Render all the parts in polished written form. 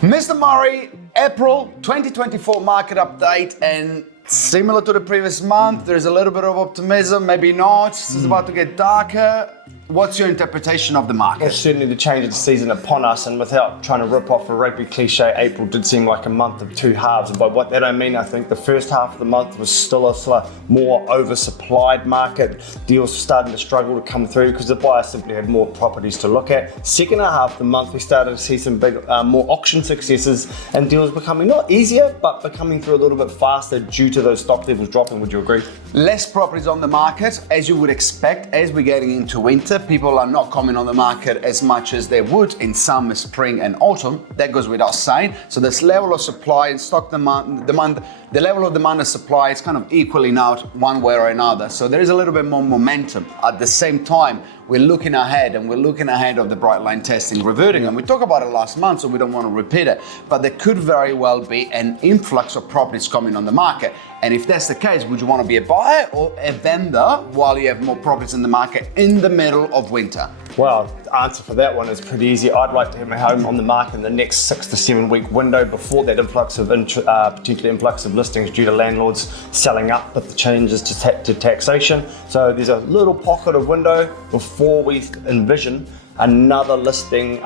Mr. Murray, April 2024 market update, and similar to the previous month, there's a little bit of optimism, maybe not. It's about to get darker. What's your interpretation of the market? Well, certainly the change of the season upon us, and without trying to rip off a rugby cliche, April did seem like a month of two halves. And by what that I mean, I think the first half of the month was still a more oversupplied market. Deals were starting to struggle to come through because the buyers simply had more properties to look at. Second half of the month, we started to see some big, more auction successes and deals becoming not easier, but becoming through a little bit faster due to those stock levels dropping. Would you agree? Less properties on the market, as you would expect, as we're getting into winter. People are not coming on the market as much as they would in summer, spring, and autumn. That goes without saying. So this level of supply and stock demand, the level of demand and supply is kind of equaling out one way or another. So there is a little bit more momentum. At the same time, we're looking ahead, and we're looking ahead of the bright line testing reverting. And we talked about it last month, so we don't want to repeat it. But there could very well be an influx of properties coming on the market. And if that's the case, would you want to be a buyer or a vendor while you have more properties in the market in the middle of winter? Well, the answer for that one is pretty easy. I'd like to have my home on the market in the next 6 to 7 week window before that influx of potentially influx of listings due to landlords selling up with the changes to taxation. So there's a little pocket of window before we envision another listing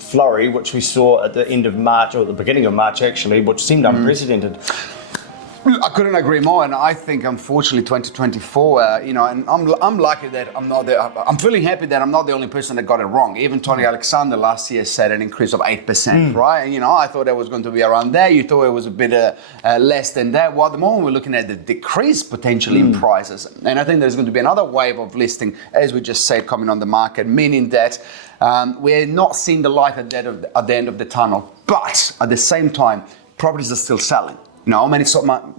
flurry, which we saw at the end of March, or at the beginning of March actually, which seemed unprecedented. I couldn't agree more, and I think unfortunately 2024, and I'm lucky that I'm feeling happy that I'm not the only person that got it wrong. Even Tony Alexander last year said an increase of 8%, right? And I thought it was going to be around there. You thought it was a bit less than that. Well, at the moment we're looking at the decrease potentially in prices, and I think there's going to be another wave of listing, as we just said, coming on the market, meaning that we're not seeing the light at the end of the tunnel. But at the same time, properties are still selling. How many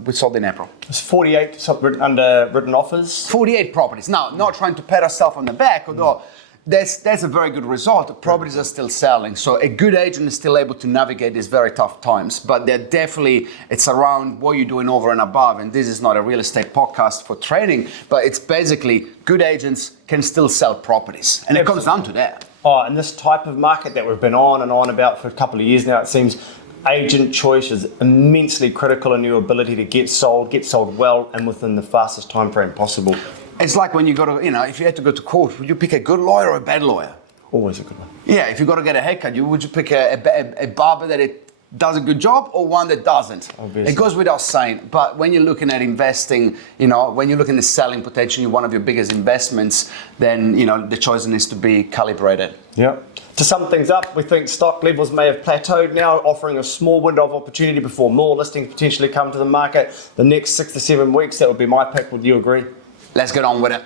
we sold in April? It's 48 underwritten offers. 48 properties. Now, not trying to pat ourselves on the back, although that's a very good result. Properties are still selling. So a good agent is still able to navigate these very tough times. But it's around what you're doing over and above. And this is not a real estate podcast for trading, but it's basically good agents can still sell properties. And it comes down to that. Oh, and this type of market that we've been on and on about for a couple of years now, it seems agent choice is immensely critical in your ability to get sold well and within the fastest time frame possible. It's like when you go to, if you had to go to court, would you pick a good lawyer or a bad lawyer? Always a good one. Yeah, if you got to get a haircut, would you pick a barber that does a good job or one that doesn't? Obviously. It goes without saying. But when you're looking at investing, when you're looking at selling potentially one of your biggest investments, then, the choice needs to be calibrated. Yep. To sum things up, we think stock levels may have plateaued now, offering a small window of opportunity before more listings potentially come to the market. The next 6 to 7 weeks, that would be my pick. Would you agree? Let's get on with it.